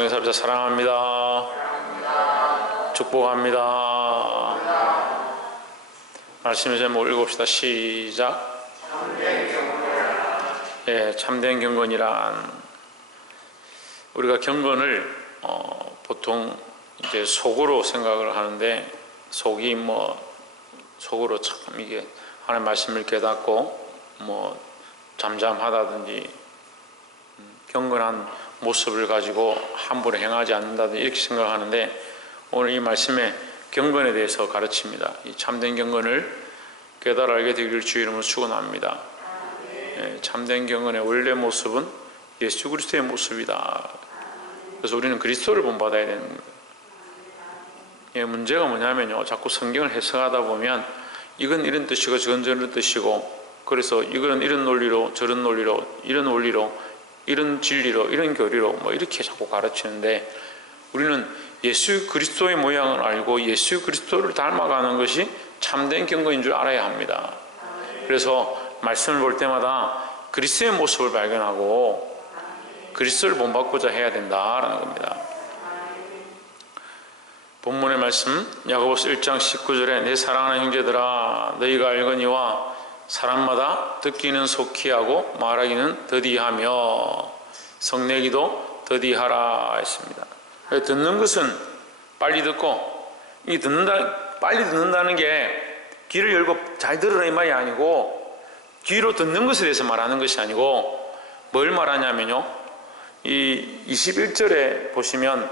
감사합니다. 사랑합니다. 축복합니다. 말씀을 좀 읽읍시다. 시작. 참된 경건이란, 우리가 경건을 보통 이제 속으로 생각을 하는데, 속이 속으로 참 이게 하나님 말씀을 깨닫고 잠잠하다든지 경건한 모습을 가지고 함부로 행하지 않는다든지 이렇게 생각하는데, 오늘 이 말씀에 경건에 대해서 가르칩니다. 이 참된 경건을 깨달아 알게 되기를 주의 이름으로 축원합니다. 참된 경건의 원래 모습은 예수 그리스도의 모습이다. 그래서 우리는 그리스도를 본받아야 되는 겁니다. 문제가 뭐냐면요, 자꾸 성경을 해석하다 보면 이건 이런 뜻이고 저건 저런 뜻이고, 그래서 이거는 이런 논리로 저런 논리로 이런 원리로 이런 진리로 이런 교리로 이렇게 자꾸 가르치는데, 우리는 예수 그리스도의 모양을 알고 예수 그리스도를 닮아가는 것이 참된 경건인 줄 알아야 합니다. 그래서 말씀을 볼 때마다 그리스도의 모습을 발견하고 그리스도를 본받고자 해야 된다라는 겁니다. 본문의 말씀 야고보서 1장 19절에 내 사랑하는 형제들아 너희가 알거니와 사람마다 듣기는 속히 하고 말하기는 더디하며 성내기도 더디하라 했습니다. 듣는 것은 빨리 듣고, 이 빨리 듣는다는 게 귀를 열고 잘 들으라 이 말이 아니고, 귀로 듣는 것에 대해서 말하는 것이 아니고 뭘 말하냐면요, 이 21절에 보시면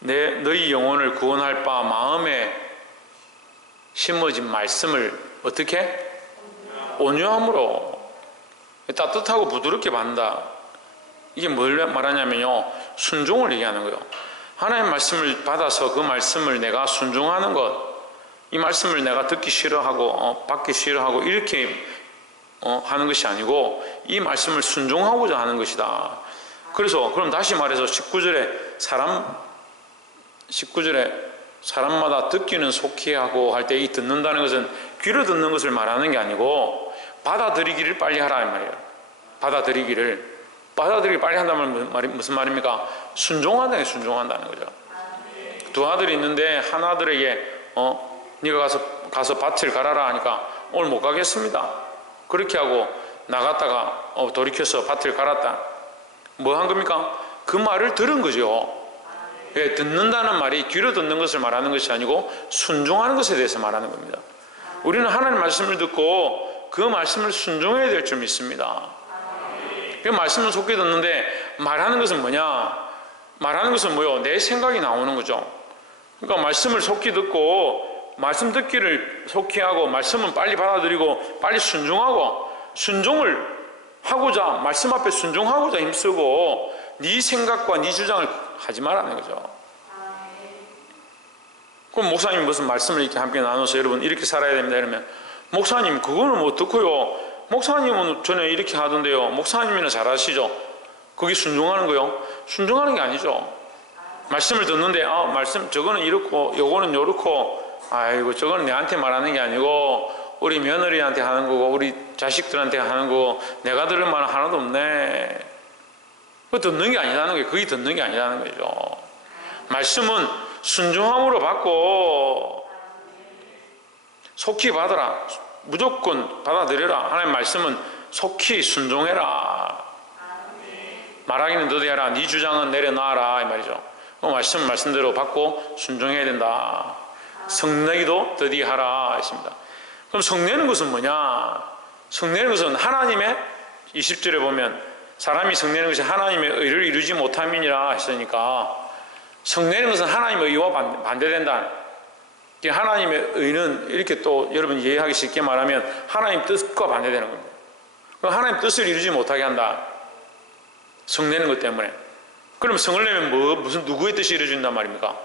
너희 영혼을 구원할 바 마음에 심어진 말씀을 어떻게? 온유함으로, 따뜻하고 부드럽게 받는다. 이게 뭘 말하냐면요, 순종을 얘기하는 거예요. 하나님의 말씀을 받아서 그 말씀을 내가 순종하는 것, 이 말씀을 내가 듣기 싫어하고 받기 싫어하고 이렇게 하는 것이 아니고 이 말씀을 순종하고자 하는 것이다. 그래서 그럼 다시 말해서 19절에 사람마다 듣기는 속히 하고 할 때 이 듣는다는 것은 귀로 듣는 것을 말하는 게 아니고 받아들이기를 빨리 하라 이 말이에요. 받아들이기를 빨리 한다는 말이 무슨 말입니까? 순종한다는 거죠. 두 아들이 있는데 한 아들에게 네가 가서 밭을 갈아라 하니까 오늘 못 가겠습니다. 그렇게 하고 나갔다가 돌이켜서 밭을 갈았다. 뭐 한 겁니까? 그 말을 들은 거죠. 듣는다는 말이 귀로 듣는 것을 말하는 것이 아니고 순종하는 것에 대해서 말하는 겁니다. 우리는 하나님 말씀을 듣고 그 말씀을 순종해야 될 줄 믿습니다. 그 말씀을 속히 듣는데 말하는 것은 뭐냐? 말하는 것은 뭐요? 내 생각이 나오는 거죠. 그러니까 말씀을 속히 듣고 말씀 듣기를 속히 하고 말씀은 빨리 받아들이고 빨리 순종하고, 순종을 하고자 말씀 앞에 순종하고자 힘쓰고 네 생각과 네 주장을 하지 말라는 거죠. 그럼 목사님 무슨 말씀을 이렇게 함께 나눠서 여러분 이렇게 살아야 됩니다 이러면, 목사님 그거는 어떻고요? 목사님은 전에 이렇게 하던데요. 목사님이나 잘하시죠? 그게 순종하는 거요? 순종하는 게 아니죠. 말씀을 듣는데 말씀 저거는 이렇고 요거는 요렇고, 아이고 저거는 내한테 말하는 게 아니고 우리 며느리한테 하는 거고 우리 자식들한테 하는 거고 내가 들을 말은 하나도 없네. 그거 듣는 게 아니라는 거예요. 그게 듣는 게 아니라는 거죠. 말씀은 순종함으로 받고 속히 받아라. 무조건 받아들여라. 하나님 말씀은 속히 순종해라. 말하기는 더디하라. 네 주장은 내려놔라 이 말이죠. 그 말씀대로 받고 순종해야 된다. 성내기도 더디하라 했습니다. 그럼 성내는 것은 뭐냐? 성내는 것은 하나님의, 20절에 보면 사람이 성내는 것이 하나님의 의를 이루지 못함이니라 했으니까, 성내는 것은 하나님의 의와 반대된다. 하나님의 의는 이렇게 또 여러분 이해하기 쉽게 말하면 하나님 뜻과 반대되는 겁니다. 하나님 뜻을 이루지 못하게 한다. 성내는 것 때문에. 그럼 성을 내면 무슨 누구의 뜻이 이루어진단 말입니까?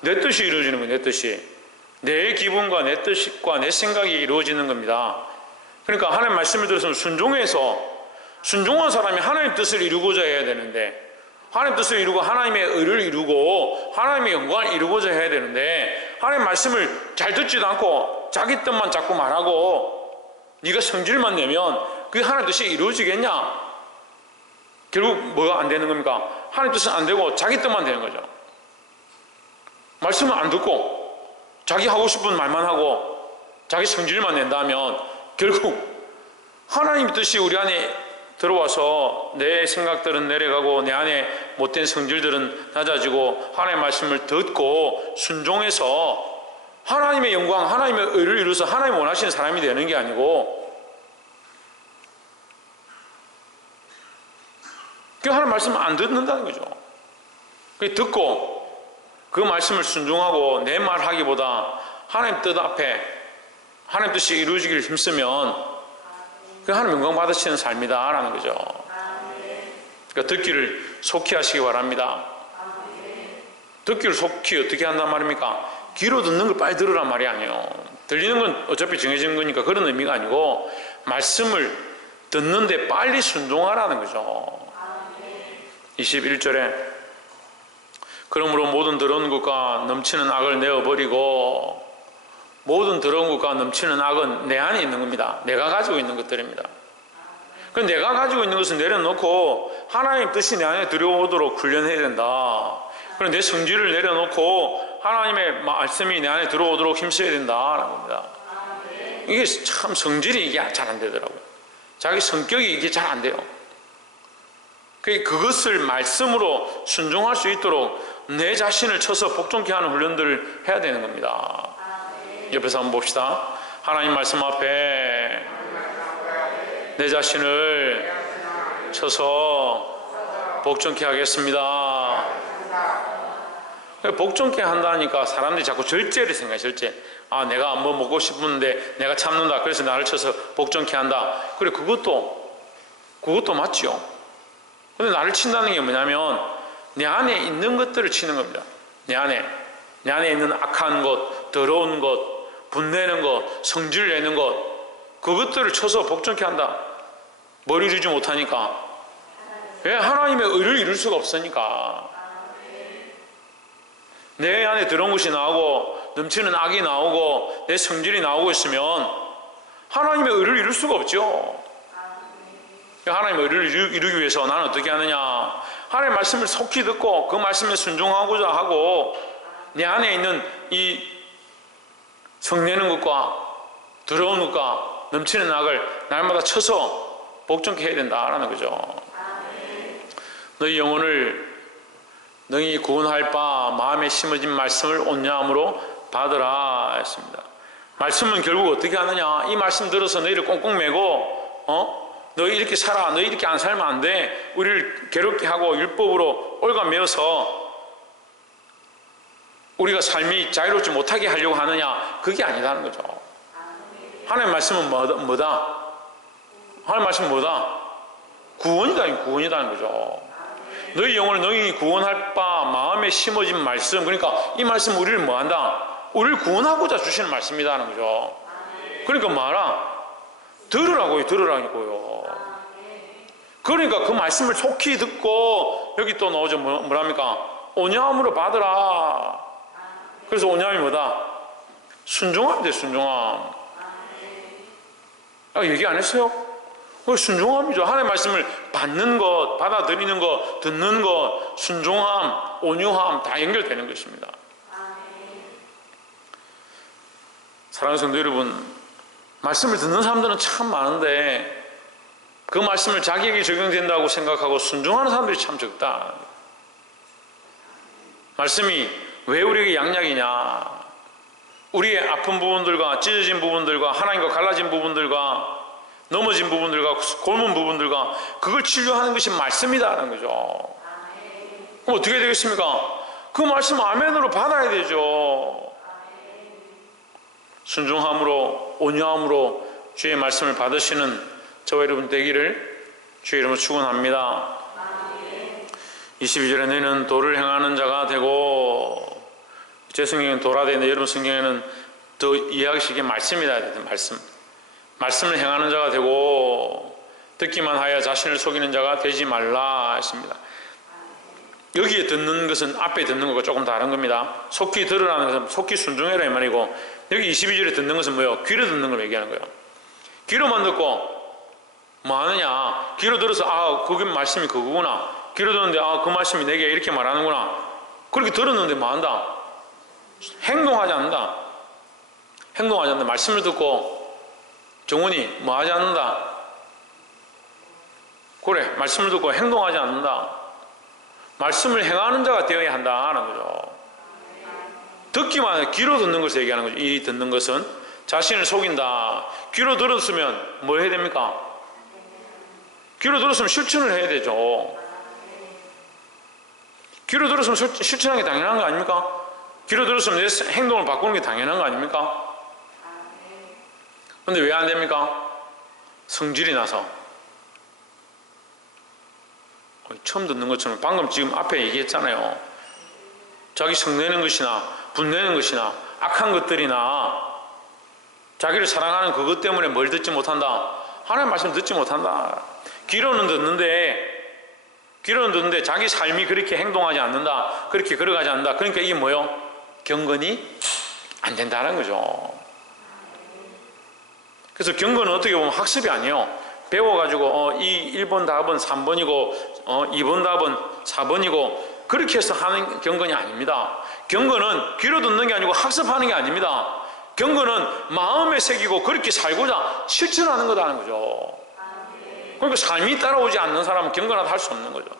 내 뜻이 이루어지는 거예요. 내 뜻이. 내 기분과 내 뜻과 내 생각이 이루어지는 겁니다. 그러니까 하나님 말씀을 들었으면 순종한 사람이 하나님 뜻을 이루고자 해야 되는데, 하나님 뜻을 이루고 하나님의 의를 이루고 하나님의 영광을 이루고자 해야 되는데, 하나님 말씀을 잘 듣지도 않고 자기 뜻만 자꾸 말하고 네가 성질만 내면 그게 하나님 뜻이 이루어지겠냐? 결국 뭐가 안 되는 겁니까? 하나님 뜻은 안 되고 자기 뜻만 되는 거죠. 말씀을 안 듣고 자기 하고 싶은 말만 하고 자기 성질만 낸다면 결국 하나님 뜻이 우리 안에 들어와서 내 생각들은 내려가고 내 안에 못된 성질들은 낮아지고 하나님의 말씀을 듣고 순종해서 하나님의 영광, 하나님의 의를 이루어서 하나님 원하시는 사람이 되는 게 아니고 그 하나님 말씀을 안 듣는다는 거죠. 그 듣고 그 말씀을 순종하고 내 말 하기보다 하나님 뜻 앞에 하나님 뜻이 이루어지기를 힘쓰면 그 하나님 영광 받으시는 삶이다라는 거죠. 그러니까 듣기를 속히 하시기 바랍니다. 듣기를 속히 어떻게 한단 말입니까? 귀로 듣는 걸 빨리 들으란 말이 아니에요. 들리는 건 어차피 정해진 거니까 그런 의미가 아니고 말씀을 듣는데 빨리 순종하라는 거죠. 21절에 그러므로 모든 더러운 것과 넘치는 악을 내어버리고, 모든 더러운 것과 넘치는 악은 내 안에 있는 겁니다. 내가 가지고 있는 것들입니다. 그럼 내가 가지고 있는 것을 내려놓고 하나님 뜻이 내 안에 들어오도록 훈련해야 된다. 그럼 내 성질을 내려놓고 하나님의 말씀이 내 안에 들어오도록 힘써야 된다라는 겁니다. 이게 참 성질이 이게 잘 안 되더라고요. 자기 성격이 이게 잘 안 돼요. 그것을 말씀으로 순종할 수 있도록 내 자신을 쳐서 복종케 하는 훈련들을 해야 되는 겁니다. 옆에서 한번 봅시다. 하나님 말씀 앞에 내 자신을 쳐서 복종케 하겠습니다. 복종케 한다니까 사람들이 자꾸 절제를 생각해. 절제. 아, 내가 뭐 먹고 싶은데 내가 참는다. 그래서 나를 쳐서 복종케 한다. 그래, 그것도 맞지요. 근데 나를 친다는 게 뭐냐면 내 안에 있는 것들을 치는 겁니다. 내 안에 있는 악한 것, 더러운 것, 분내는 것, 성질 내는 것, 그것들을 쳐서 복종케 한다. 뭘 이루지 못하니까. 왜? 하나님의 의를 이룰 수가 없으니까. 내 안에 더러운 것이 나오고 넘치는 악이 나오고 내 성질이 나오고 있으면 하나님의 의를 이룰 수가 없죠. 하나님의 의를 이루기 위해서 나는 어떻게 하느냐? 하나님의 말씀을 속히 듣고 그 말씀에 순종하고자 하고 내 안에 있는 이 성내는 것과 더러운 것과 넘치는 악을 날마다 쳐서 복종케 해야 된다라는 거죠. 너희 영혼을 너희 구원할 바 마음에 심어진 말씀을 온유함으로 받으라 했습니다. 말씀은 결국 어떻게 하느냐? 이 말씀 들어서 너희를 꽁꽁 매고 너희 이렇게 살아, 너희 이렇게 안 살면 안 돼, 우리를 괴롭게 하고 율법으로 올가매어서 우리가 삶이 자유롭지 못하게 하려고 하느냐? 그게 아니라는 거죠. 하나님의 말씀은 뭐다? 하나님의 말씀은 뭐다? 구원이다는 거죠. 너희 영혼을 너희 구원할 바 마음에 심어진 말씀, 그러니까 이 말씀 우리를 뭐한다? 우리를 구원하고자 주시는 말씀이라는 거죠. 그러니까 말아, 들으라고요. 그러니까 그 말씀을 속히 듣고, 여기 또 나오죠. 뭐랍니까? 온유함으로 받으라. 그래서 온유함이 뭐다? 순종함인데, 순종함. 얘기 안 했어요? 그 순종함이죠. 하나님의 말씀을 받는 것, 받아들이는 것, 듣는 것, 순종함, 온유함 다 연결되는 것입니다. 사랑하는 성도 여러분, 말씀을 듣는 사람들은 참 많은데 그 말씀을 자기에게 적용된다고 생각하고 순종하는 사람들이 참 적다. 말씀이 왜 우리에게 양약이냐? 우리의 아픈 부분들과 찢어진 부분들과 하나님과 갈라진 부분들과 넘어진 부분들과 곪은 부분들과 그걸 치료하는 것이 말씀이다라는 거죠. 그럼 어떻게 되겠습니까? 그 말씀 아멘으로 받아야 되죠. 순종함으로 온유함으로 주의 말씀을 받으시는 저와 여러분 되기를 주의 이름으로 축원합니다. 22절에 너희는 도를 행하는 자가 되고, 제 성경에는 도라 되는데 여러분 성경에는 더 이해하기 쉽게 말씀이다. 말씀을 행하는 자가 되고 듣기만 하여 자신을 속이는 자가 되지 말라 했습니다. 여기에 듣는 것은 앞에 듣는 것과 조금 다른 겁니다. 속히 들으라는 것은 속히 순종해라 이 말이고, 여기 22절에 듣는 것은 뭐예요? 귀로 듣는 걸 얘기하는 거예요. 귀로만 듣고 뭐 하느냐? 귀로 들어서 아, 그 말씀이 그거구나. 귀로 들었는데 아, 그 말씀이 내게 이렇게 말하는구나. 그렇게 들었는데 뭐 한다? 행동하지 않는다. 행동하지 않는다. 말씀을 듣고 정훈이 뭐 하지 않는다. 그래, 말씀을 듣고 행동하지 않는다. 말씀을 행하는 자가 되어야 한다는 거죠. 듣기만, 귀로 듣는 것을 얘기하는 거죠. 이 듣는 것은 자신을 속인다. 귀로 들었으면 뭐 해야 됩니까? 귀로 들었으면 실천을 해야 되죠. 귀로 들었으면 실천하는 게 당연한 거 아닙니까? 귀로 들었으면 내 행동을 바꾸는 게 당연한 거 아닙니까? 근데 왜 안 됩니까? 성질이 나서. 처음 듣는 것처럼 방금 지금 앞에 얘기했잖아요. 자기 성내는 것이나 분내는 것이나 악한 것들이나 자기를 사랑하는 그것 때문에 뭘 듣지 못한다. 하나님 말씀 듣지 못한다. 귀로는 듣는데 자기 삶이 그렇게 행동하지 않는다. 그렇게 걸어가지 않는다. 그러니까 이게 뭐요? 경건이 안 된다는 거죠. 그래서 경건은 어떻게 보면 학습이 아니에요. 배워가지고 이 1번 답은 3번이고 2번 답은 4번이고 그렇게 해서 하는 경건이 아닙니다. 경건은 귀로 듣는 게 아니고 학습하는 게 아닙니다. 경건은 마음에 새기고 그렇게 살고자 실천하는 거다는 거죠. 그러니까 삶이 따라오지 않는 사람은 경건하다 할 수 없는 거죠.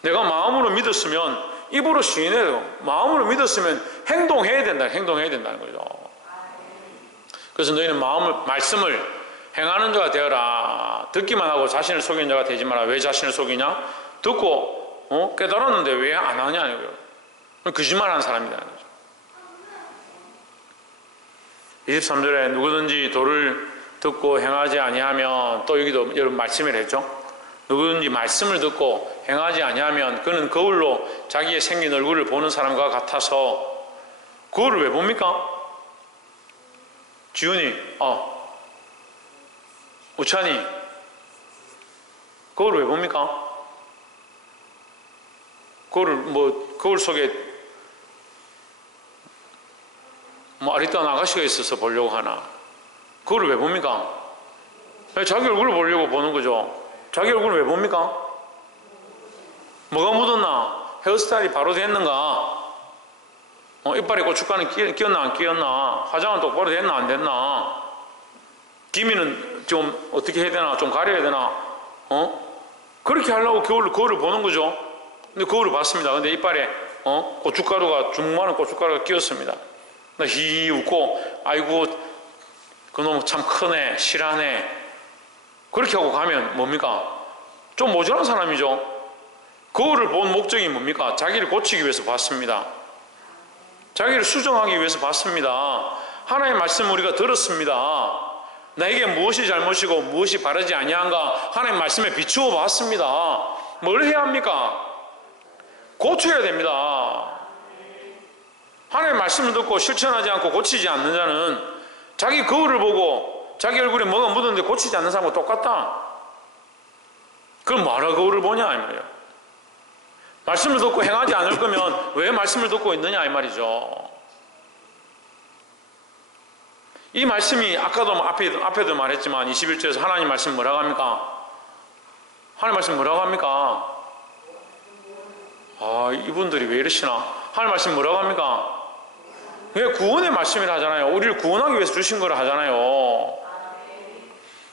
내가 마음으로 믿었으면 입으로 시인해요. 마음으로 믿었으면 행동해야 된다는 거죠. 그래서 너희는 말씀을 행하는 자가 되어라. 듣기만 하고 자신을 속이는 자가 되지 마라. 왜 자신을 속이냐? 듣고 깨달았는데 왜 안 하냐고요. 거짓말하는 사람이라는 거죠. 23절에 누구든지 도를 듣고 행하지 아니하면, 또 여기도 여러분 말씀을 했죠. 누구든지 말씀을 듣고 행하지 아니하면 그는 거울로 자기의 생긴 얼굴을 보는 사람과 같아서. 거울을 왜 봅니까? 지훈이, 우찬이, 거울을 왜 봅니까? 거울 속에 아리따운 아가씨가 있어서 보려고 하나? 거울을 왜 봅니까? 자기 얼굴을 보려고 보는 거죠. 자기 얼굴을 왜 봅니까? 뭐가 묻었나? 헤어스타일이 바로 됐는가? 이빨에 고춧가루 끼었나 안 끼었나? 화장은 똑바로 됐나 안 됐나? 기미는 좀 어떻게 해야 되나? 좀 가려야 되나? 그렇게 하려고 거울을 보는 거죠. 근데 거울을 봤습니다. 근데 이빨에 고춧가루가 중많은 고춧가루가 끼었습니다. 히 웃고 아이고 그놈 참 크네 실하네 그렇게 하고 가면 뭡니까? 좀 모자란 사람이죠. 거울을 본 목적이 뭡니까? 자기를 고치기 위해서 봤습니다. 자기를 수정하기 위해서 봤습니다. 하나님의 말씀 우리가 들었습니다. 나에게 무엇이 잘못이고 무엇이 바르지 아니한가 하나님의 말씀에 비추어 봤습니다. 뭘 해야 합니까? 고쳐야 됩니다. 하나님의 말씀을 듣고 실천하지 않고 고치지 않는 자는 자기 거울을 보고 자기 얼굴에 뭐가 묻었는데 고치지 않는 사람과 똑같다. 그럼 뭐하러 거울을 보냐 이 말이에요. 말씀을 듣고 행하지 않을 거면 왜 말씀을 듣고 있느냐 이 말이죠. 이 말씀이 아까도 앞에도 말했지만 21절에서 하나님 말씀 뭐라고 합니까? 하나님 말씀 뭐라고 합니까? 이분들이 왜 이러시나? 하나님 말씀 뭐라고 합니까? 왜 구원의 말씀이라 하잖아요. 우리를 구원하기 위해서 주신 거라 하잖아요.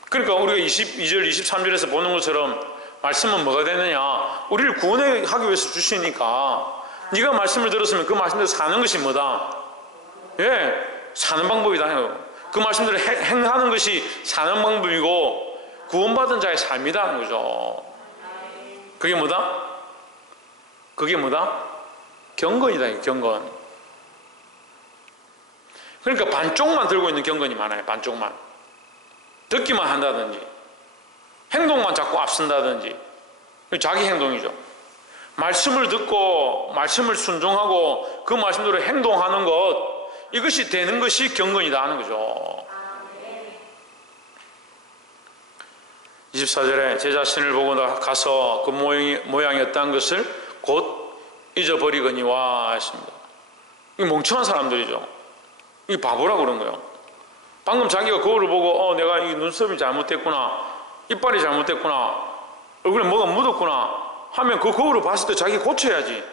그러니까 우리가 22절 23절에서 보는 것처럼 말씀은 뭐가 되느냐? 우리를 구원하기 위해서 주시니까 네가 말씀을 들었으면 그 말씀대로 사는 것이 뭐다? 사는 방법이다. 그 말씀대로 행하는 것이 사는 방법이고 구원받은 자의 삶이다 하는 거죠. 그게 뭐다? 경건이다. 경건. 그러니까 반쪽만 들고 있는 경건이 많아요. 반쪽만. 듣기만 한다든지 행동만 자꾸 앞선다든지 자기 행동이죠. 말씀을 듣고 말씀을 순종하고 그 말씀대로 행동하는 것, 이것이 되는 것이 경건이다 하는 거죠. 24절에 제 자신을 보고 가서 그 모양이 어떠한 것을 곧 잊어버리거니와 했습니다. 이 멍청한 사람들이죠. 이 바보라고 그런 거예요. 방금 자기가 거울을 보고 내가 이 눈썹이 잘못됐구나, 이빨이 잘못됐구나, 얼굴에 뭐가 묻었구나 하면 그 거울을 봤을 때 자기 고쳐야지.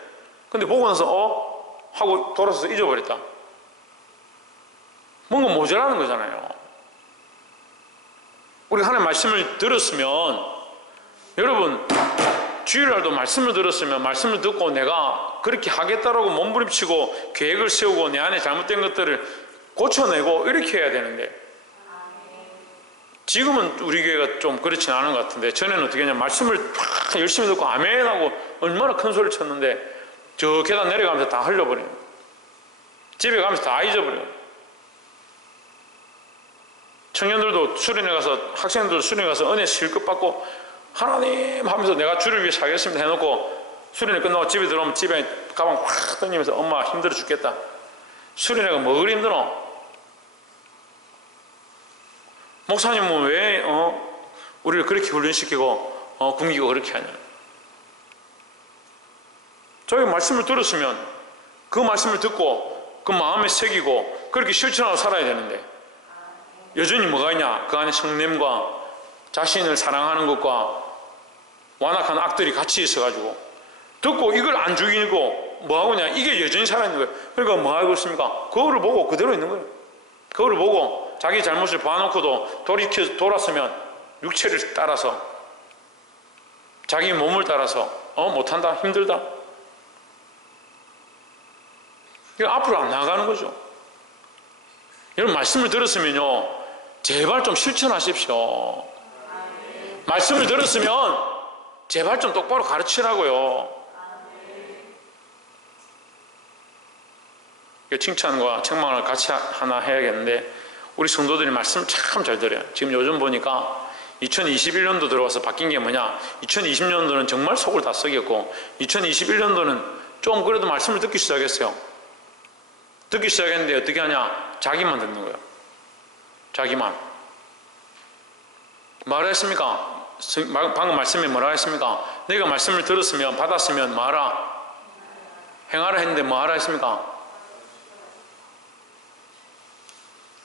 근데 보고 나서 하고 돌아서서 잊어버렸다. 뭔가 모자라는 거잖아요. 우리 하나님 말씀을 들었으면, 여러분 주일날도 말씀을 들었으면 말씀을 듣고 내가 그렇게 하겠다라고 몸부림치고 계획을 세우고 내 안에 잘못된 것들을 고쳐내고 이렇게 해야 되는데, 지금은 우리 교회가 좀 그렇진 않은 것 같은데, 전에는 어떻게 했냐, 말씀을 열심히 듣고 아멘 하고 얼마나 큰 소리를 쳤는데 저 계단 내려가면서 다 흘려버려요. 집에 가면서 다 잊어버려요. 청년들도 수련회 가서, 학생들도 수련회 가서 은혜 실컷 받고 하나님 하면서 내가 주를 위해 살겠습니다 해놓고 수련회 끝나고 집에 들어오면 집에 가방 확 던지면서 엄마 힘들어 죽겠다. 수련회가 뭐 그리 힘들어? 목사님은 왜 우리를 그렇게 훈련시키고 굶기고 그렇게 하냐? 저희 말씀을 들었으면 그 말씀을 듣고 그 마음에 새기고 그렇게 실천하고 살아야 되는데, 여전히 뭐가 있냐? 그 안에 성냄과 자신을 사랑하는 것과 완악한 악들이 같이 있어가지고 듣고 이걸 안 죽이고 뭐하고 있냐? 이게 여전히 살아있는 거예요. 그러니까 뭐하고 있습니까? 거울을 보고 그대로 있는 거예요. 거울을 보고 자기 잘못을 봐놓고도 돌았으면 육체를 따라서, 자기 몸을 따라서 못한다, 힘들다, 이거 앞으로 안 나가는 거죠. 여러분 말씀을 들었으면요, 제발 좀 실천하십시오. 말씀을 들었으면 제발 좀 똑바로 가르치라고요. 칭찬과 책망을 같이 하나 해야겠는데, 우리 성도들이 말씀 참 잘 들어요. 지금 요즘 보니까 2021년도 들어와서 바뀐 게 뭐냐, 2020년도는 정말 속을 다 썩였고 2021년도는 좀 그래도 말씀을 듣기 시작했어요. 듣기 시작했는데 어떻게 하냐? 자기만 듣는 거예요. 자기만. 뭐라 했습니까? 방금 말씀에 뭐라 했습니까? 내가 말씀을 들었으면, 받았으면 뭐하라? 행하라 했는데 뭐하라 했습니까?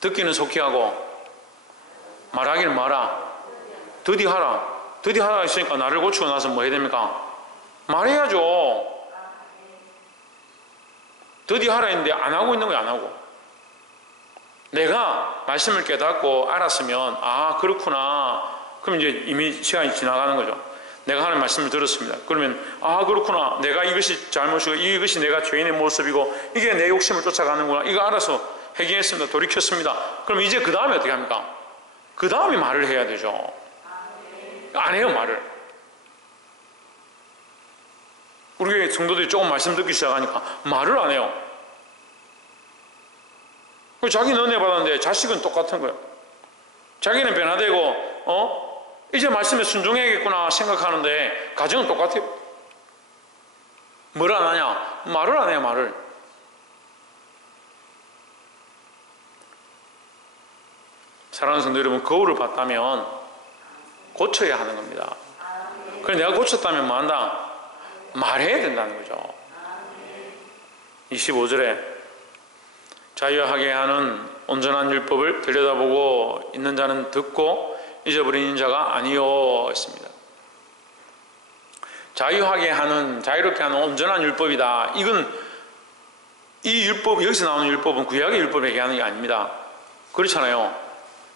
듣기는 속히 하고 말하기는 뭐하라? 더디하라. 더디하라 했으니까 나를 고치고 나서 뭐 해야 됩니까? 말해야죠. 더디하라 했는데 안 하고 있는 거야, 안 하고. 내가 말씀을 깨닫고 알았으면 그렇구나. 그럼 이제 이미 시간이 지나가는 거죠. 내가 하나님 말씀을 들었습니다. 그러면 그렇구나. 내가 이것이 잘못이고 이것이 내가 죄인의 모습이고 이게 내 욕심을 쫓아가는구나. 이거 알아서 회개했습니다. 돌이켰습니다. 그럼 이제 그 다음에 어떻게 합니까? 그 다음에 말을 해야 되죠. 안 해요, 말을. 우리 성도들이 조금 말씀 듣기 시작하니까 말을 안 해요. 자기는 은혜 받았는데 자식은 똑같은 거예요. 자기는 변화되고 이제 말씀에 순종해야겠구나 생각하는데 가정은 똑같아요. 뭘 안 하냐? 말을 안 해요, 말을. 사랑하는 성도 여러분, 거울을 봤다면 고쳐야 하는 겁니다. 그래 내가 고쳤다면 뭐 한다? 말해야 된다는 거죠. 25절에 자유하게 하는 온전한 율법을 들여다보고 있는 자는 듣고 잊어버리는 자가 아니요 했습니다. 자유하게 하는, 자유롭게 하는 온전한 율법이다. 이건 이 율법, 여기서 나오는 율법은 구약의 율법을 얘기하는 게 아닙니다. 그렇잖아요.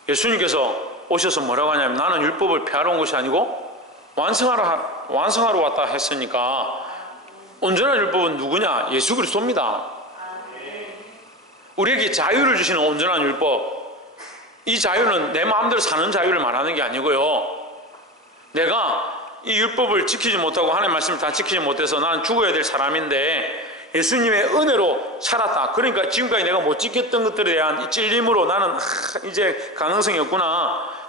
예수님께서 오셔서 뭐라고 하냐면 나는 율법을 폐하러 온 것이 아니고 완성하러 왔다 했으니까, 온전한 율법은 누구냐? 예수 그리스도입니다. 우리에게 자유를 주시는 온전한 율법, 이 자유는 내 마음대로 사는 자유를 말하는 게 아니고요, 내가 이 율법을 지키지 못하고 하나님의 말씀을 다 지키지 못해서 나는 죽어야 될 사람인데 예수님의 은혜로 살았다. 그러니까 지금까지 내가 못 지켰던 것들에 대한 이 찔림으로 나는 이제 가능성이 없구나.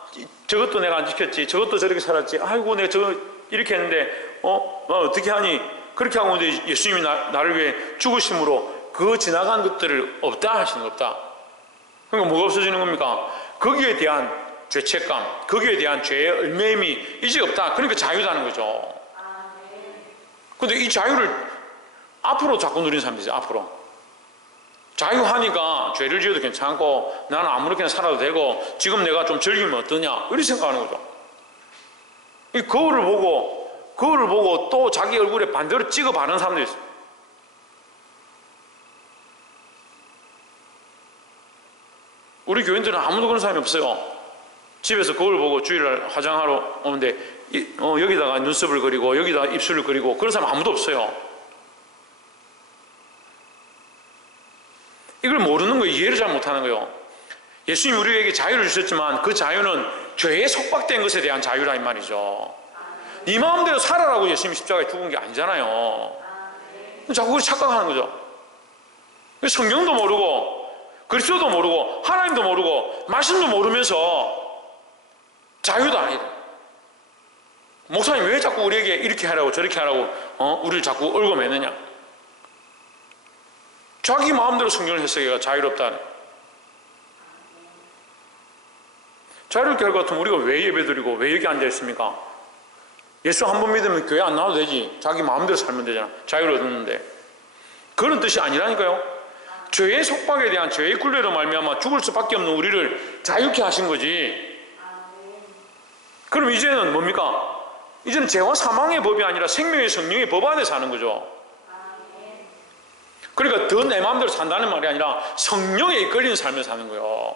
저것도 내가 안 지켰지, 저것도 저렇게 살았지, 아이고 내가 저거 이렇게 했는데 어떻게 하니? 그렇게 하고 있는데 예수님이 나를 위해 죽으심으로 그 지나간 것들을 없다 하시는 거 없다. 그러니까 뭐가 없어지는 겁니까? 거기에 대한 죄책감, 거기에 대한 죄의 얼매임이 이제 없다. 그러니까 자유다는 거죠. 근데 이 자유를 앞으로 자꾸 누리는 사람들이죠. 앞으로. 자유하니까 죄를 지어도 괜찮고 나는 아무렇게나 살아도 되고 지금 내가 좀 즐기면 어떠냐 이렇게 생각하는 거죠. 이 거울을 보고 또 자기 얼굴에 반대로 찍어 바르는 사람들이 있어요. 우리 교인들은 아무도 그런 사람이 없어요. 집에서 거울 보고 주일날 화장하러 오는데 여기다가 눈썹을 그리고 여기다가 입술을 그리고 그런 사람 아무도 없어요. 이걸 모르는 거예요. 이해를 잘 못하는 거예요. 예수님 우리에게 자유를 주셨지만 그 자유는 죄에 속박된 것에 대한 자유라 이 말이죠. 네 마음대로 살아라고 예수님이 십자가에 죽은 게 아니잖아요. 자꾸 그렇게 착각하는 거죠. 성경도 모르고 그리스도도 모르고 하나님도 모르고 말씀도 모르면서 자유도 아니다. 목사님 왜 자꾸 우리에게 이렇게 하라고 저렇게 하라고 우리를 자꾸 얽어매느냐. 자기 마음대로 성경을 해석해가 자유롭다. 자유롭게 할 것 같으면 우리가 왜 예배드리고 왜 여기 앉아 있습니까? 예수 한 번 믿으면 교회 안 나와도 되지. 자기 마음대로 살면 되잖아. 자유를 얻었는데. 그런 뜻이 아니라니까요. 죄의 속박에 대한 죄의 굴레로 말미암아 죽을 수밖에 없는 우리를 자유케 하신 거지. 그럼 이제는 뭡니까? 이제는 죄와 사망의 법이 아니라 생명의 성령의 법 안에 사는 거죠. 그러니까 더 내 마음대로 산다는 말이 아니라 성령에 이끌리는 삶을 사는 거예요.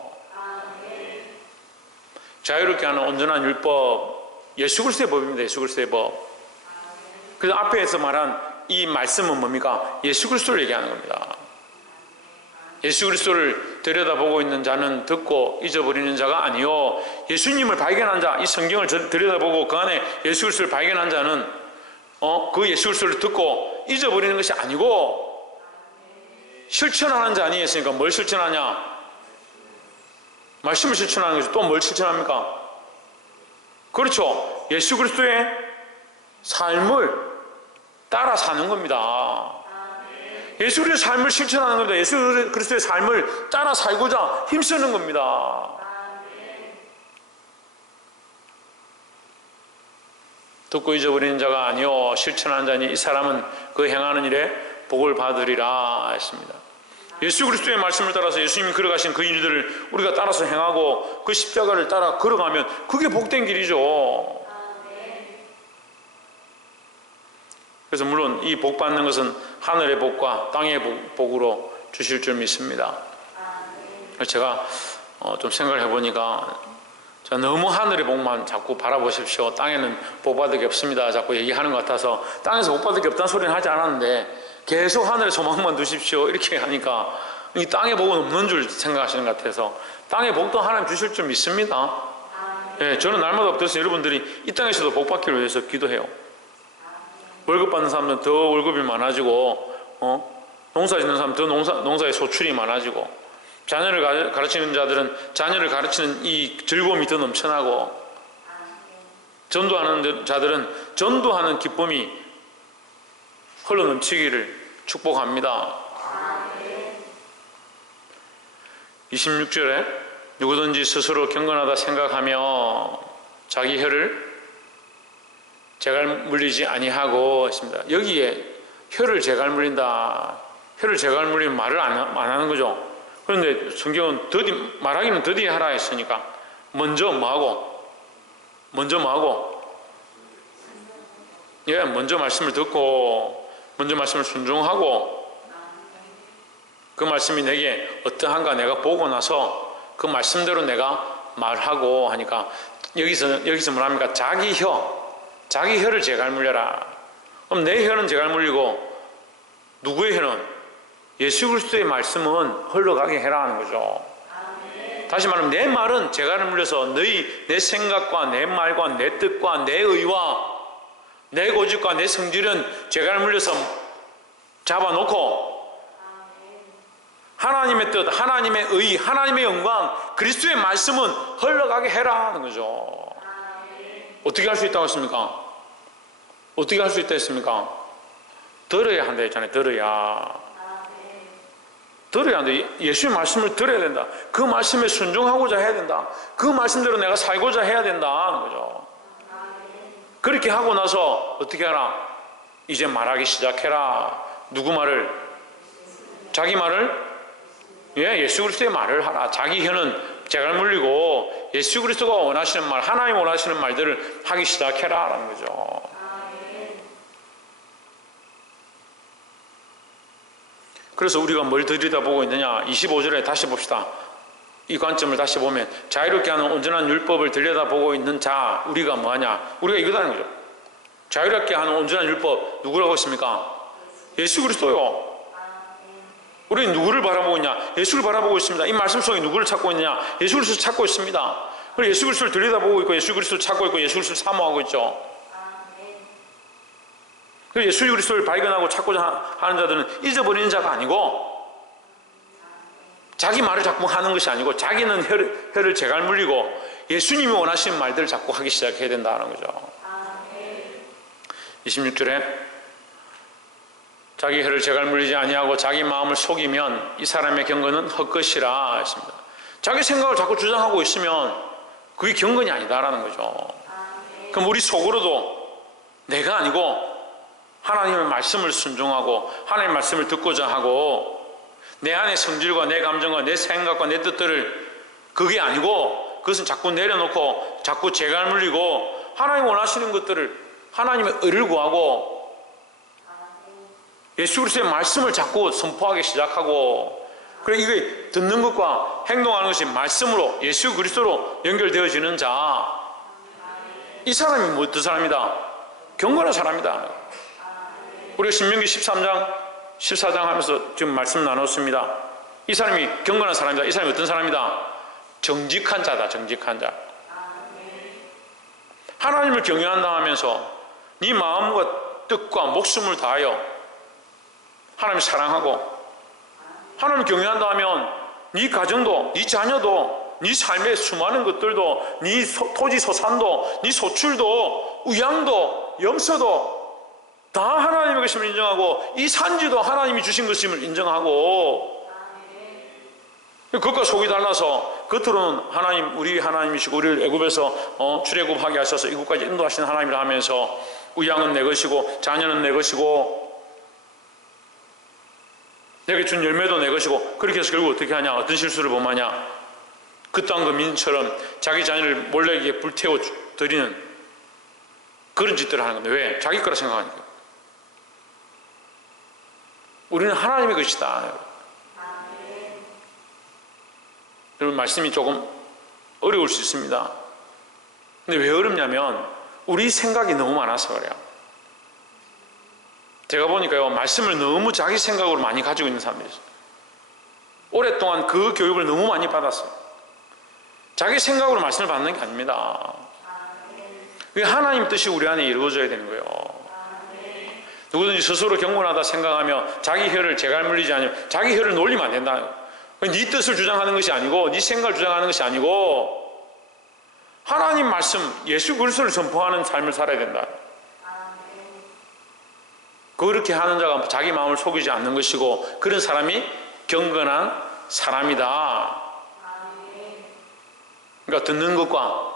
자유롭게 하는 온전한 율법, 예수 그리스도의 법입니다. 예수 그리스도의 법. 그래서 앞에서 말한 이 말씀은 뭡니까? 예수 그리스도를 얘기하는 겁니다. 예수 그리스도를 들여다보고 있는 자는 듣고 잊어버리는 자가 아니요, 예수님을 발견한 자, 이 성경을 들여다보고 그 안에 예수 그리스도를 발견한 자는 그 예수 그리스도를 듣고 잊어버리는 것이 아니고 실천하는 자 아니겠습니까? 뭘 실천하냐? 말씀을 실천하는 것이 또 뭘 실천합니까? 그렇죠. 예수 그리스도의 삶을 따라 사는 겁니다. 예수 그리스도의 삶을 실천하는 겁니다. 예수 그리스도의 삶을 따라 살고자 힘쓰는 겁니다. 듣고 잊어버리는 자가 아니요 실천하는 자니 이 사람은 그 행하는 일에 복을 받으리라 했습니다. 예수 그리스도의 말씀을 따라서 예수님이 걸어가신 그 일들을 우리가 따라서 행하고 그 십자가를 따라 걸어가면 그게 복된 길이죠. 그래서 물론 이 복 받는 것은 하늘의 복과 땅의 복으로 주실 줄 믿습니다. 제가 좀 생각을 해보니까 너무 하늘의 복만 자꾸 바라보십시오. 땅에는 복 받을 게 없습니다. 자꾸 얘기하는 것 같아서 땅에서 복 받을 게 없다는 소리는 하지 않았는데 계속 하늘의 소망만 두십시오 이렇게 하니까 이 땅의 복은 없는 줄 생각하시는 것 같아서 땅의 복도 하나님 주실 줄 믿습니다. 예, 저는 날마다 엎드려서 여러분들이 이 땅에서도 복 받기를 위해서 기도해요. 월급 받는 사람들은 더 월급이 많아지고 농사 짓는 사람은 더 농사의 소출이 많아지고 자녀를 가르치는 자들은 자녀를 가르치는 이 즐거움이 더 넘쳐나고 전도하는 자들은 전도하는 기쁨이 흘러넘치기를 축복합니다. 26절에 누구든지 스스로 경건하다 생각하며 자기 혀를 재갈 물리지 아니하고 했습니다. 여기에 혀를 재갈 물린다. 혀를 재갈 물리면 말을 안 하는 거죠. 그런데 성경은 말하기는 더디 하라 했으니까 먼저 뭐하고? 예, 먼저 말씀을 듣고 먼저 말씀을 순종하고 그 말씀이 내게 어떠한가 내가 보고 나서 그 말씀대로 내가 말하고 하니까 여기서 뭐랍니까? 자기 혀를 재갈 물려라. 그럼 내 혀는 재갈 물리고 누구의 혀는? 예수 그리스도의 말씀은 흘러가게 해라 하는 거죠. 다시 말하면 내 말은 재갈을 물려서 내 생각과 내 말과 내 뜻과 내 의와 내 고집과 내 성질은 재갈을 물려서 잡아놓고 하나님의 뜻, 하나님의 의, 하나님의 영광, 그리스도의 말씀은 흘러가게 해라 하는 거죠. 어떻게 할 수 있다고 했습니까? 어떻게 할 수 있다 했습니까? 들어야 한다 했잖아요. 들어야 한다. 예수의 말씀을 들어야 된다. 그 말씀에 순종하고자 해야 된다. 그 말씀대로 내가 살고자 해야 된다 하는 거죠. 그렇게 하고 나서 어떻게 하라? 이제 말하기 시작해라. 누구 말을? 자기 말을? 예, 예수 그리스도의 말을 하라. 자기 혀는 재갈 물리고 예수 그리스도가 원하시는 말, 하나님 원하시는 말들을 하기 시작해라 라는 거죠. 그래서 우리가 뭘 들여다보고 있느냐, 25절에 다시 봅시다. 이 관점을 다시 보면 자유롭게 하는 온전한 율법을 들여다보고 있는 자, 우리가 뭐하냐, 우리가 이거다는 거죠. 자유롭게 하는 온전한 율법 누구라고 했습니까? 예수 그리스도요. 우리는 누구를 바라보고 있냐? 예수를 바라보고 있습니다. 이 말씀 속에 누구를 찾고 있느냐? 예수 그리스도를 찾고 있습니다. 그리고 예수 그리스도를 들여다보고 있고 예수 그리스도를 찾고 있고 예수 그리스도를 사모하고 있죠. 그리고 예수 그리스도를 발견하고 찾고자 하는 자들은 잊어버리는 자가 아니고, 자기 말을 자꾸 하는 것이 아니고 자기는 혀를 재갈 물리고 예수님이 원하시는 말들을 자꾸 하기 시작해야 된다는 거죠. 26절에 자기 혀를 재갈 물리지 아니하고 자기 마음을 속이면 이 사람의 경건은 헛것이라 했습니다. 자기 생각을 자꾸 주장하고 있으면 그게 경건이 아니다라는 거죠. 그럼 우리 속으로도 내가 아니고 하나님의 말씀을 순종하고 하나님의 말씀을 듣고자 하고 내 안의 성질과 내 감정과 내 생각과 내 뜻들을, 그게 아니고 그것은 자꾸 내려놓고 자꾸 재갈 물리고 하나님 원하시는 것들을, 하나님의 의를 구하고 예수 그리스도의 말씀을 자꾸 선포하기 시작하고, 그래 이게 듣는 것과 행동하는 것이 말씀으로 예수 그리스도로 연결되어지는 자, 이 사람이 어떤 사람이다? 경건한 사람이다. 우리가 신명기 13장 14장 하면서 지금 말씀 나눴습니다. 이 사람이 경건한 사람이다. 이 사람이 어떤 사람이다? 정직한 자다. 정직한 자. 하나님을 경외한다 하면서 네 마음과 뜻과 목숨을 다하여 하나님을 사랑하고, 하나님을 경외한다 하면 네 가정도, 네 자녀도, 네 삶의 수많은 것들도, 네 토지 소산도, 네 소출도, 우양도, 염소도 다 하나님의 것임을 인정하고, 이 산지도 하나님이 주신 것임을 인정하고, 그것과 속이 달라서 겉으로는 하나님, 우리 하나님이시고 우리를 애굽에서 출애굽하게 하셔서 이곳까지 인도하시는 하나님이라 하면서 우양은 내 것이고 자녀는 내 것이고 내게 준 열매도 내 것이고, 그렇게 해서 결국 어떻게 하냐? 어떤 실수를 범하냐? 그 땅 그 민처럼 자기 자녀를 몰래 불태워 드리는 그런 짓들을 하는 건데, 왜? 자기 거라 생각하니까. 우리는 하나님의 것이다. 여러분, 말씀이 조금 어려울 수 있습니다. 근데 왜 어렵냐면 우리 생각이 너무 많아서 그래요. 제가 보니까요, 말씀을 너무 자기 생각으로 많이 가지고 있는 사람들이 있어요. 오랫동안 그 교육을 너무 많이 받았어요. 자기 생각으로 말씀을 받는 게 아닙니다. 하나님 뜻이 우리 안에 이루어져야 되는 거예요. 누구든지 스스로 경건하다 생각하며 자기 혀를 재갈 물리지 않으면, 자기 혀를 놀리면 안 된다. 네 뜻을 주장하는 것이 아니고 네 생각을 주장하는 것이 아니고 하나님 말씀, 예수 그리스도를 선포하는 삶을 살아야 된다. 그렇게 하는 자가 자기 마음을 속이지 않는 것이고, 그런 사람이 경건한 사람이다. 그러니까 듣는 것과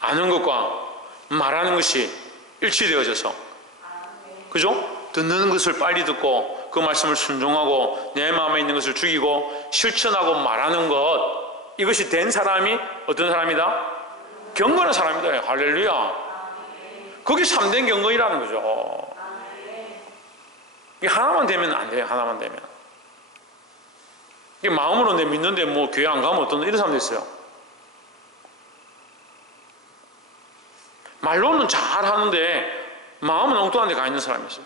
아는 것과 말하는 것이 일치되어져서, 그죠? 듣는 것을 빨리 듣고 그 말씀을 순종하고 내 마음에 있는 것을 죽이고 실천하고 말하는 것, 이것이 된 사람이 어떤 사람이다? 경건한 사람이다. 할렐루야. 그게 참된 경건이라는 거죠. 이게 하나만 되면 안 돼요. 하나만 되면. 이게 마음으로 내 믿는데 뭐 교회 안 가면 어떤 이런 사람도 있어요. 말로는 잘 하는데 마음은 엉뚱한 데 가 있는 사람이 있어요.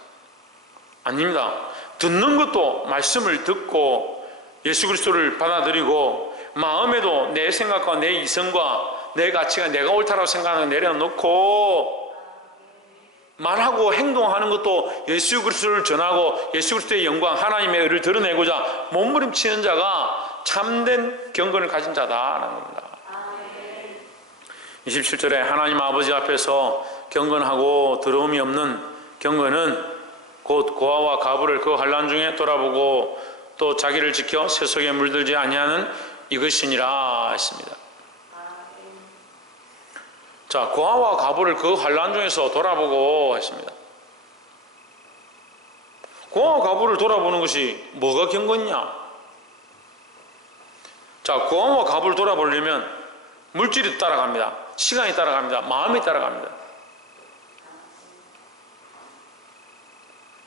아닙니다. 듣는 것도 말씀을 듣고 예수 그리스도를 받아들이고, 마음에도 내 생각과 내 이성과 내 가치가 내가 옳다라고 생각하는 걸 내려놓고 말하고 행동하는 것도 예수 그리스도를 전하고 예수 그리스도의 영광, 하나님의 의를 드러내고자 몸부림치는 자가 참된 경건을 가진 자다라는 겁니다. 27절에 하나님 아버지 앞에서 경건하고 더러움이 없는 경건은 곧 고아와 가부를 그 환난 중에 돌아보고 또 자기를 지켜 세속에 물들지 아니하는 이것이니라 했습니다. 자, 고아와 가부를 그 환난 중에서 돌아보고 했습니다. 고아와 가부를 돌아보는 것이 뭐가 경건이냐? 자, 고아와 갑을 돌아보려면 물질이 따라갑니다. 시간이 따라갑니다. 마음이 따라갑니다.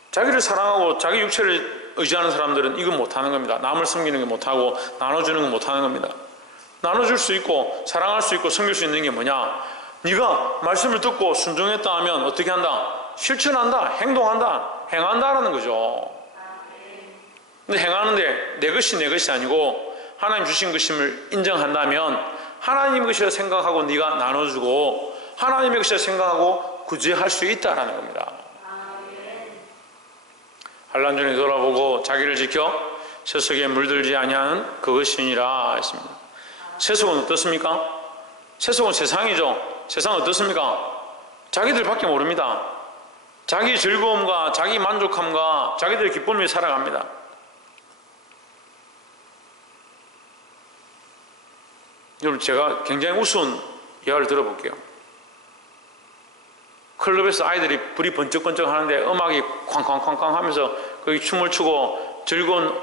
자기를 사랑하고 자기 육체를 의지하는 사람들은 이건 못하는 겁니다. 남을 섬기는 게 못하고 나눠주는 건 못하는 겁니다. 나눠줄 수 있고 사랑할 수 있고 섬길 수 있는 게 뭐냐? 네가 말씀을 듣고 순종했다 하면 어떻게 한다? 실천한다, 행동한다, 행한다라는 거죠. 근데 행하는데 내 것이 아니고 하나님 주신 것임을 인정한다면 하나님 것이라 생각하고 네가 나눠주고 하나님의 것이라 생각하고 구제할 수 있다라는 겁니다. 한란전에 돌아보고 자기를 지켜 세속에 물들지 아니하는 그것이니라 했습니다. 세속은 어떻습니까? 세속은 세상이죠. 세상 어떻습니까? 자기들밖에 모릅니다. 자기 즐거움과 자기 만족함과 자기들의 기쁨을 살아갑니다. 여러분, 제가 굉장히 우스운 이야기를 들어볼게요. 클럽에서 아이들이 불이 번쩍번쩍 하는데 음악이 쾅쾅쾅쾅 하면서 거기 춤을 추고 즐거운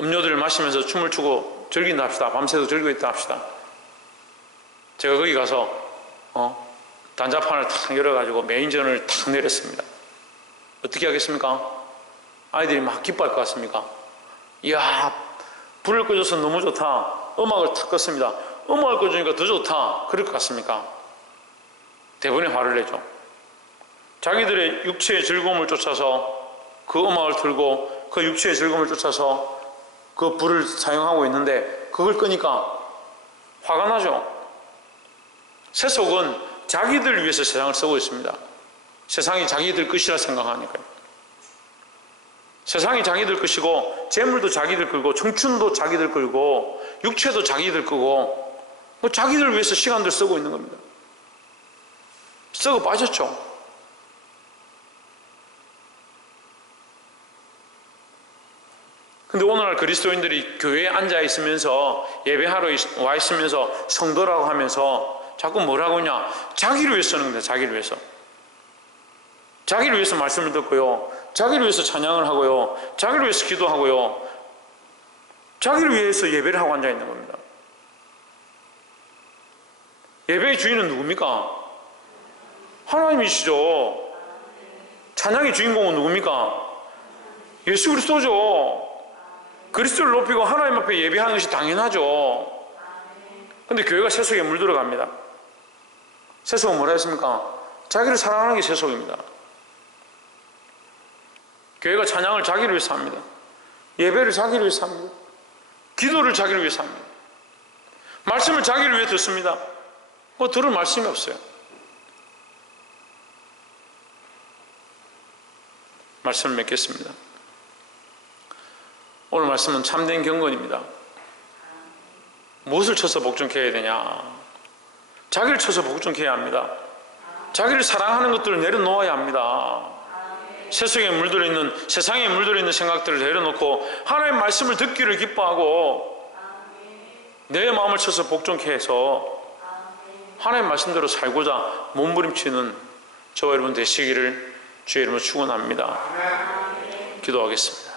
음료들을 마시면서 춤을 추고 즐긴다 합시다. 밤새도 즐기고 있다 합시다. 제가 거기 가서 단자판을 탁 열어가지고 메인전을 탁 내렸습니다. 어떻게 하겠습니까? 아이들이 막 기뻐할 것 같습니까? 이야, 불을 꺼줘서 너무 좋다. 음악을 탁 껐습니다. 음악을 꺼주니까 더 좋다. 그럴 것 같습니까? 대부분이 화를 내죠. 자기들의 육체의 즐거움을 쫓아서 그 음악을 틀고 그 육체의 즐거움을 쫓아서 그 불을 사용하고 있는데 그걸 끄니까 화가 나죠. 세속은 자기들 위해서 세상을 쓰고 있습니다. 세상이 자기들 것이라 생각하니까요. 세상이 자기들 것이고 재물도 자기들 끌고 청춘도 자기들 끌고 육체도 자기들 끄고 뭐 자기들 위해서 시간들 쓰고 있는 겁니다. 썩어 빠졌죠. 근데 오늘날 그리스도인들이 교회에 앉아 있으면서 예배하러 와 있으면서 성도라고 하면서 자꾸 뭐라고 하냐? 자기를 위해서 쓰는 겁니다. 자기를 위해서. 자기를 위해서 말씀을 듣고요. 자기를 위해서 찬양을 하고요. 자기를 위해서 기도하고요. 자기를 위해서 예배를 하고 앉아 있는 겁니다. 예배의 주인은 누굽니까? 하나님이시죠. 찬양의 주인공은 누굽니까? 예수 그리스도죠. 그리스도를 높이고 하나님 앞에 예배하는 것이 당연하죠. 그런데 교회가 세속에 물들어갑니다. 세속은 뭐라 했습니까? 자기를 사랑하는 게 세속입니다. 교회가 찬양을 자기를 위해서 합니다. 예배를 자기를 위해서 합니다. 기도를 자기를 위해서 합니다. 말씀을 자기를 위해 듣습니다. 뭐 들을 말씀이 없어요. 말씀을 맺겠습니다. 오늘 말씀은 참된 경건입니다. 무엇을 쳐서 복종케 해야 되냐? 자기를 쳐서 복종케 해야 합니다. 자기를 사랑하는 것들을 내려놓아야 합니다. 세상에 물들어 있는, 세상에 물들어 있는 생각들을 내려놓고 하나님의 말씀을 듣기를 기뻐하고 내 마음을 쳐서 복종케 해서 하나님의 말씀대로 살고자 몸부림치는 저와 여러분 되시기를 주의 이름으로 축원합니다. 기도하겠습니다.